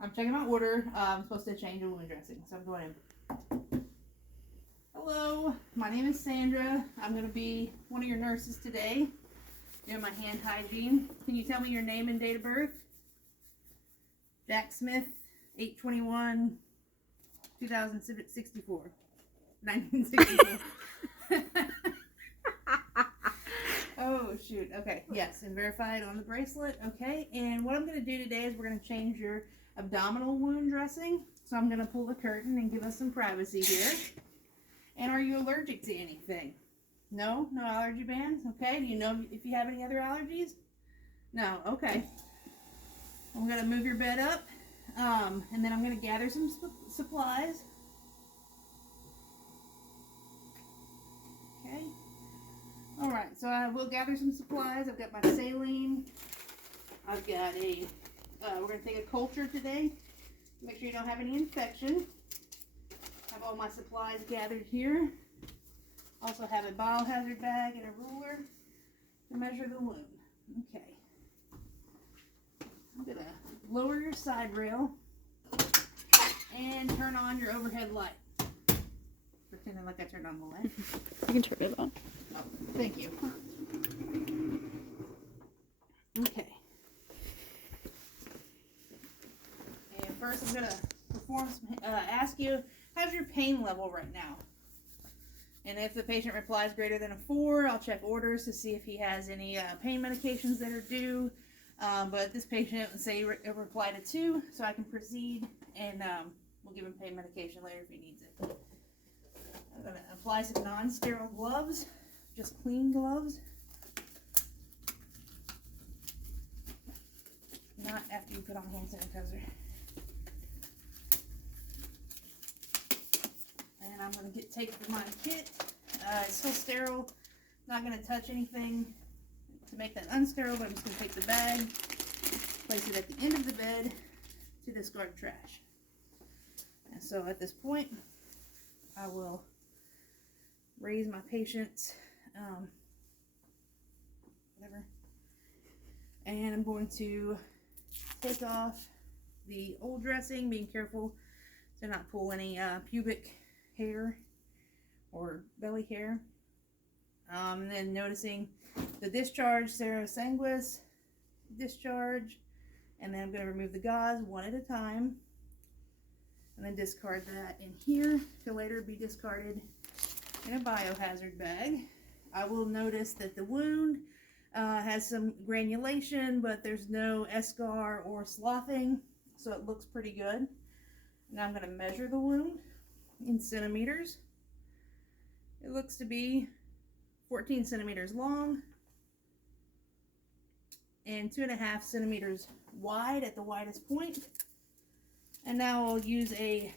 I'm checking my order. I'm supposed to change a wound dressing, so I'm going in. Hello, my name is Sandra. I'm going to be one of your nurses today, doing my hand hygiene. Can you tell me your name and date of birth? Jack Smith, 8/21, 2064. 1964. Oh, shoot. Okay. Yes, and verified on the bracelet. Okay. And what I'm going to do today is we're going to change your abdominal wound dressing. So I'm going to pull the curtain and give us some privacy here. And are you allergic to anything? No? No allergy bands? Okay. Do you know if you have any other allergies? No. Okay. I'm going to move your bed up. And then I'm going to gather some supplies. Okay. All right, so I will gather some supplies. I've got my saline. I've got a, we're going to take a culture today. Make sure you don't have any infection. Have all my supplies gathered here. Also have a biohazard bag and a ruler to measure the wound. Okay. I'm going to lower your side rail and turn on your overhead light. Pretending like I turned on the light. You can turn it on. Oh, thank you. Okay. And first I'm going to perform some, ask you, how's your pain level right now? And if the patient replies greater than a 4, I'll check orders to see if he has any pain medications that are due. But this patient, let's say, reply to 2, so I can proceed, and we'll give him pain medication later if he needs it. I'm going to apply some non-sterile gloves, just clean gloves. Not after you put on hand sanitizer. And I'm going to take my kit. It's still sterile. Not going to touch anything to make that unsterile, but I'm just going to take the bag, place it at the end of the bed to discard trash. And so at this point, I will raise my patient's whatever, and I'm going to take off the old dressing, being careful to not pull any pubic hair or belly hair, and then noticing the discharge, serosanguis discharge, and then I'm going to remove the gauze one at a time and then discard that in here to later be discarded in a biohazard bag. I will notice that the wound has some granulation, but there's no eschar or sloughing, so it looks pretty good. Now I'm going to measure the wound in centimeters. It looks to be 14 centimeters long and 2.5 centimeters wide at the widest point. And now I'll use a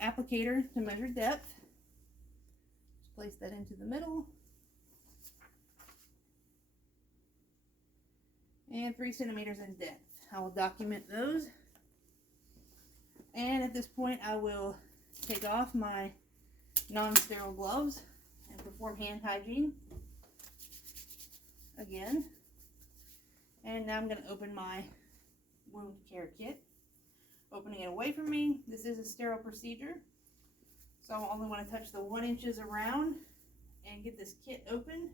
applicator to measure depth. Just place that into the middle. And 3 centimeters in depth. I will document those. And at this point I will take off my non-sterile gloves and perform hand hygiene again. And now I'm going to open my wound care kit. Opening it away from me. This is a sterile procedure, so I only want to touch the 1 inches around and get this kit open.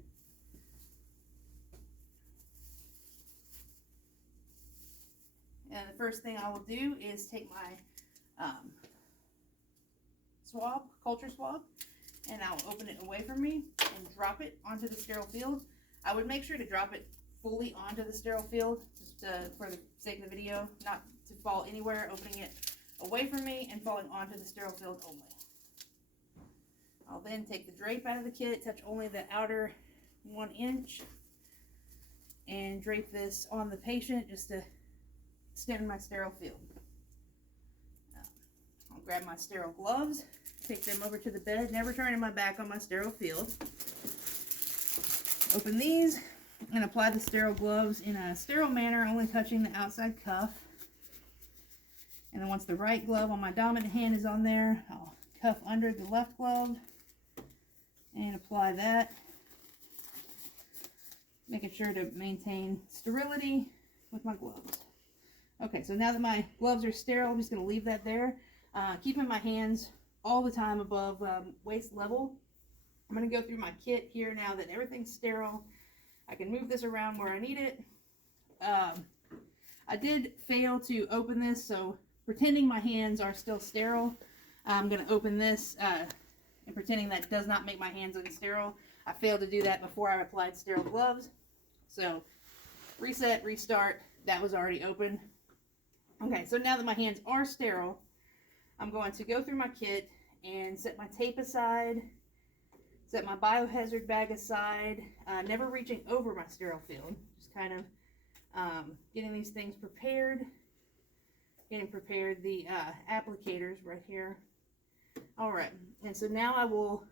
And the first thing I will do is take my culture swab, and I'll open it away from me and drop it onto the sterile field. I would make sure to drop it fully onto the sterile field, just for the sake of the video, not to fall anywhere, opening it away from me and falling onto the sterile field only. I'll then take the drape out of the kit, touch only the outer 1 inch, and drape this on the patient just to extend my sterile field. I'll grab my sterile gloves, take them over to the bed, never turning my back on my sterile field. Open these and apply the sterile gloves in a sterile manner, only touching the outside cuff. And then once the right glove on my dominant hand is on there, I'll cuff under the left glove and apply that, making sure to maintain sterility with my gloves. Okay, so now that my gloves are sterile, I'm just going to leave that there. Keeping my hands all the time above waist level. I'm going to go through my kit here now that everything's sterile. I can move this around where I need it. I did fail to open this, so pretending my hands are still sterile, I'm going to open this and pretending that does not make my hands unsterile. I failed to do that before I applied sterile gloves. So reset, restart, that was already open. Okay, so now that my hands are sterile, I'm going to go through my kit and set my tape aside, set my biohazard bag aside, never reaching over my sterile field, just kind of getting these things prepared, getting prepared the applicators right here. All right, and so now I will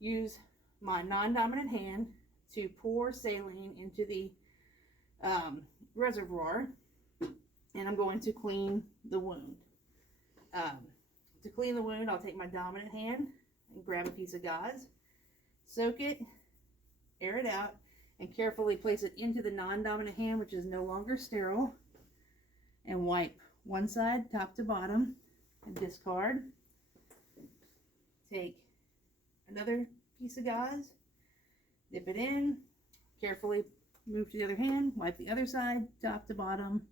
use my non-dominant hand to pour saline into the reservoir, and I'm going to clean the wound. To clean the wound, I'll take my dominant hand and grab a piece of gauze, soak it, air it out, and carefully place it into the non-dominant hand, which is no longer sterile, and wipe one side top to bottom and discard. Take another piece of gauze, dip it in, carefully move to the other hand, wipe the other side top to bottom,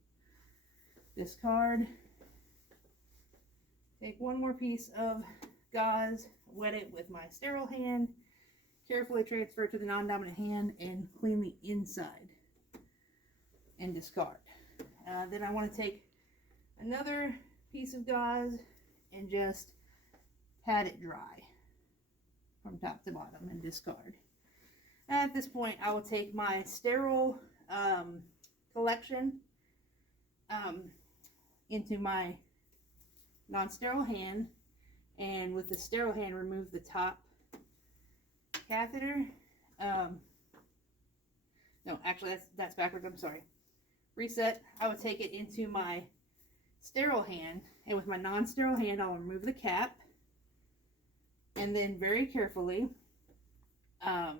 discard. Take one more piece of gauze, wet it with my sterile hand, carefully transfer it to the non-dominant hand, and clean the inside and discard. Then I want to take another piece of gauze and just pat it dry from top to bottom and discard. At this point, I will take my sterile collection into my non-sterile hand, and with the sterile hand remove the top catheter. No, actually that's backwards, I'm sorry. Reset. I would take it into my sterile hand, and with my non-sterile hand I'll remove the cap, and then very carefully I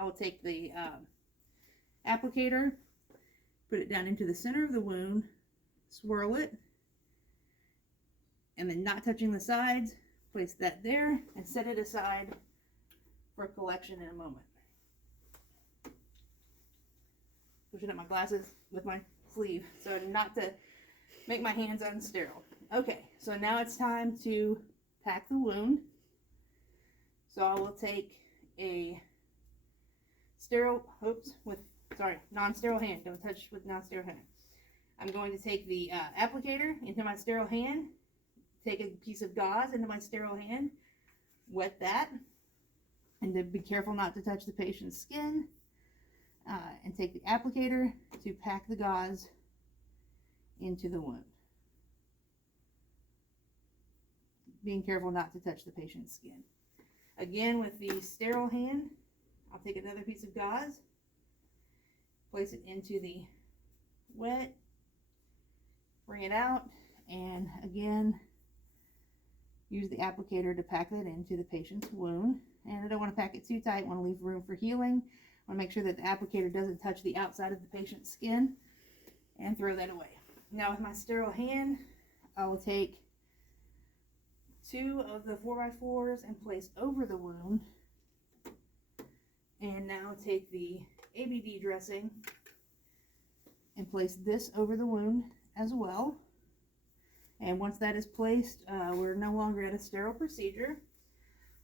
will take the applicator, put it down into the center of the wound, swirl it, and then not touching the sides, place that there and set it aside for collection in a moment. Pushing up my glasses with my sleeve so not to make my hands unsterile. Okay, so now it's time to pack the wound. So I will take a non-sterile hand. Don't touch with non-sterile hand. I'm going to take the applicator into my sterile hand, take a piece of gauze into my sterile hand, wet that, and to be careful not to touch the patient's skin, and take the applicator to pack the gauze into the wound. Being careful not to touch the patient's skin. Again, with the sterile hand, I'll take another piece of gauze, place it into the wet, bring it out, and again, use the applicator to pack that into the patient's wound. And I don't want to pack it too tight, I want to leave room for healing. I want to make sure that the applicator doesn't touch the outside of the patient's skin, and throw that away. Now with my sterile hand, I will take 2 of the 4x4s and place over the wound. And now take the ABD dressing and place this over the wound as well. And once that is placed, we're no longer at a sterile procedure.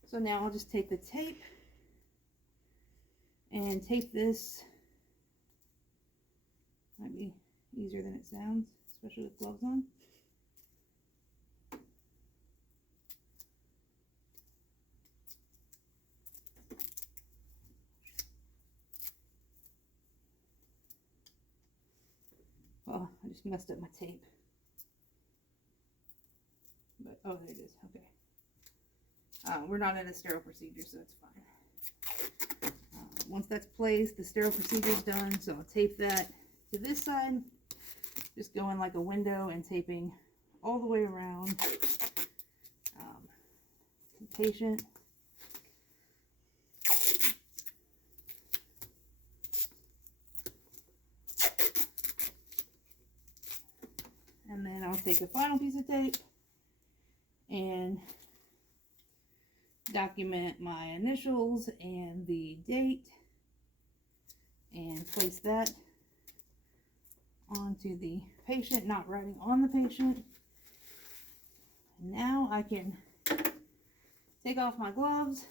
So now I'll just take the tape and tape this. Might be easier than it sounds, especially with gloves on. Well, I just messed up my tape. But, oh, there it is, okay. We're not in a sterile procedure, so it's fine. Once that's placed, the sterile procedure is done, so I'll tape that to this side. Just going like a window and taping all the way around the patient. And then I'll take a final piece of tape and document my initials and the date and place that onto the patient, not writing on the patient. And now I can take off my gloves,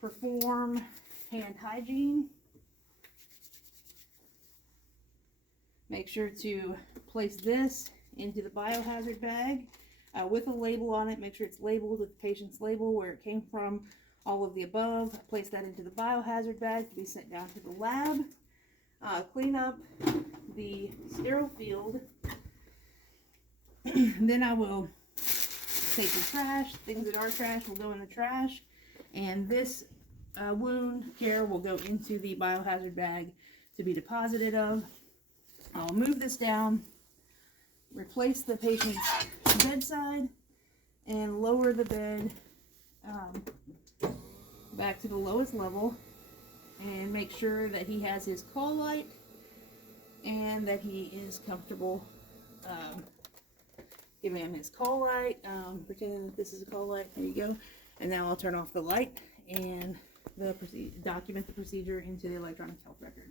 perform hand hygiene. Make sure to place this into the biohazard bag with a label on it. Make sure it's labeled with the patient's label, where it came from, all of the above. Place that into the biohazard bag to be sent down to the lab. Clean up the sterile field. Then I will take the trash. Things that are trash will go in the trash. And this wound care will go into the biohazard bag to be deposited of. I'll move this down, replace the patient's bedside, and lower the bed back to the lowest level, and make sure that he has his call light and that he is comfortable. Giving him his call light, pretending that this is a call light. There you go. And now I'll turn off the light and document the procedure into the electronic health record.